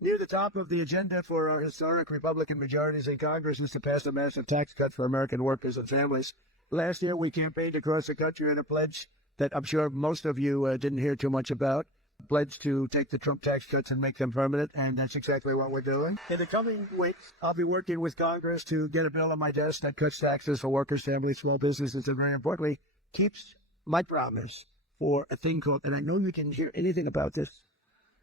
Near the top of the agenda for our historic Republican majorities in Congress is to pass a massive tax cut for American workers and families. Last year, we campaigned across the country in a pledge that I'm sure most of you didn't hear too much about. Pledge to take the Trump tax cuts and make them permanent, and that's exactly what we're doing. In the coming weeks, I'll be working with Congress to get a bill on my desk that cuts taxes for workers, families, small businesses, and very importantly, keeps my promise for a thing called, and I know you didn't hear anything about this,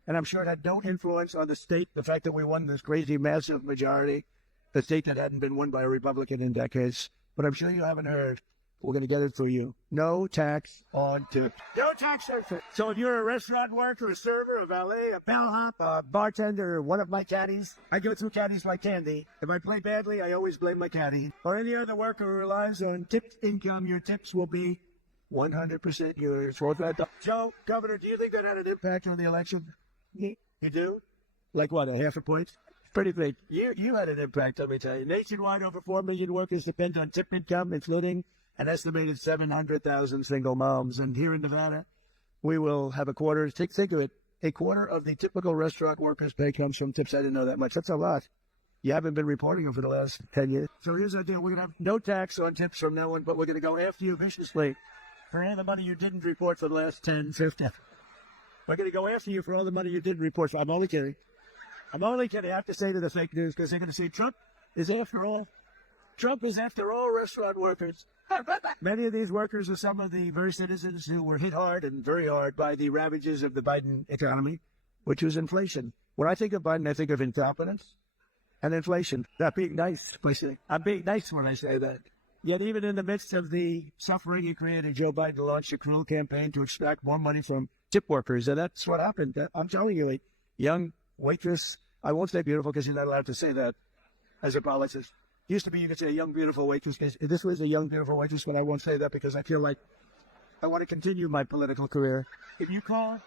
and I'm sure it had no influence on the state, the fact that we won this crazy, massive majority, the state that hadn't been won by a Republican in decades, but I'm sure you haven't heard. We're going to get it for you. No tax on tips. No tax on tips. So if you're a restaurant worker, a server, a valet, a bellhop, a bartender, or one of my caddies, I go through caddies like candy. If I play badly, I always blame my caddy. Or any other worker who relies on tipped income, your tips will be 100% yours. Joe, Governor, do you think that had an impact on the election? You do? Like what, a half a point? Pretty big. You had an impact, let me tell you. Nationwide, over 4 million workers depend on tip income, including an estimated 700,000 single moms. And here in Nevada, we will have a quarter. Think of it. A quarter of the typical restaurant worker's pay comes from tips. I didn't know that much. That's a lot. You haven't been reporting them for the last 10 years. So here's the deal. We're going to have no tax on tips from now on, but we're going to go after you viciously for all the money you didn't report for the last 10, 15. We're going to go after you for all the money you didn't report. I'm only kidding. I'm only kidding. I have to say to the fake news because they're going to say Trump is after all restaurant workers. Many of these workers are some of the very citizens who were hit hard and very hard by the ravages of the Biden economy, which was inflation. When I think of Biden, I think of incompetence and inflation. Not being nice. I'm being nice when I say that. Yet even in the midst of the suffering he created, Joe Biden launched a cruel campaign to extract more money from tip workers. And that's what happened. I'm telling you, a young waitress, I won't say beautiful because you're not allowed to say that as a politician. Used to be you could say a young, beautiful waitress. This was a young, beautiful waitress, but I won't say that because I feel like I want to continue my political career. If you call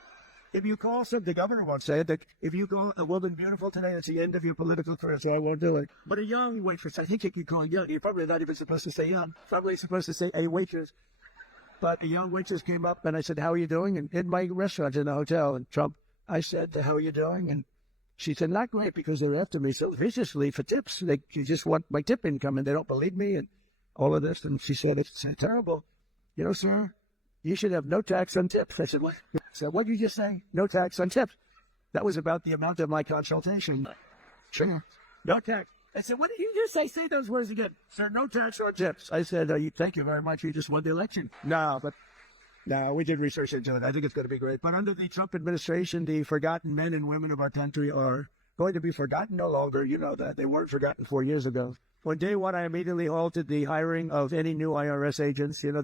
the governor won't say it, that if you call a woman beautiful today, it's the end of your political career, so I won't do it. But a young waitress, I think you could call young. You're probably not even supposed to say young. Probably supposed to say a waitress. But a young waitress came up and I said, how are you doing? And in my restaurant in the hotel, and Trump, I said, how are you doing? And she said, not great, because they're after me so viciously for tips. They just want my tip income, and they don't believe me, and all of this. And she said, it's terrible. You know, sir, you should have no tax on tips. I said, what? I said, what did you just say? No tax on tips. That was about the amount of my consultation. Sure. No tax. I said, what did you just say? Say those words again. Sir, no tax on tips. I said, thank you very much. You just won the election. No, we did research into it. I think it's going to be great. But under the Trump administration, the forgotten men and women of our country are going to be forgotten no longer. You know that. They weren't forgotten 4 years ago. On day one, I immediately halted the hiring of any new IRS agents. You know,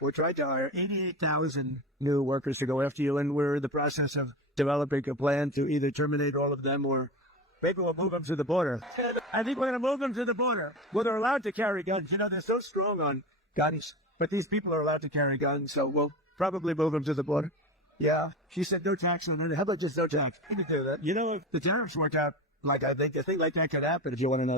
we tried to hire 88,000 new workers to go after you, and we're in the process of developing a plan to either terminate all of them or maybe we'll move them to the border. I think we're going to move them to the border. Well, they're allowed to carry guns. You know, they're so strong on guns. But these people are allowed to carry guns, so we'll probably move them to the border. Yeah. She said no tax on it. How about just no tax? You can do that. You know, if the tariffs work out like I think, a thing like that could happen if you want to know.